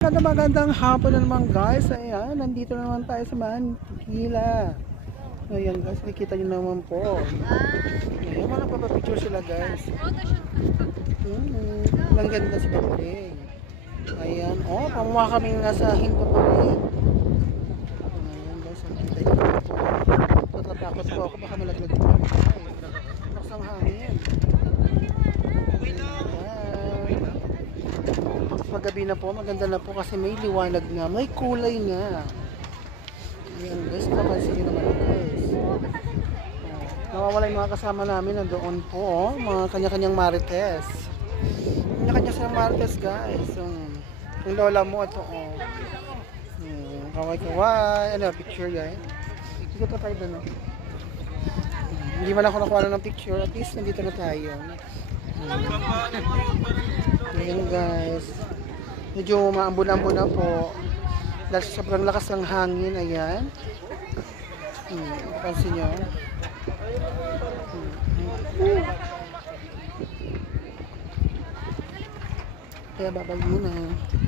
Magandang hapon na naman guys. Ayan, nandito na naman tayo sa Manila. Ayan guys, nakikita nyo naman po. Ayan, wala pa picture sila guys. Ang ganda sa building. Ayan, oh, pamuha kami nasa Hinto po eh. Ayan guys, nakikita nyo naman po. Tatakot po ako, baka malaglag po. Lakas ang hangin. Magabi na po, maganda na po kasi may liwanag nga, may kulay nga. Ayan guys, napansin nyo naman guys. Nawawala yung mga kasama namin nandoon po, oh, mga kanya-kanyang marites. Kanya-kanya silang marites guys. Yung lola mo ito, oh. Kaway-kaway, ano, picture guys. Dito pa tayo doon, oh. Hindi man ako nakuha ng picture, at least nandito na tayo. Ayan guys, medyo maambon-ambon na po dahil sa sobrang lakas ng hangin. Ayan, pansin nyo. Kaya babay muna.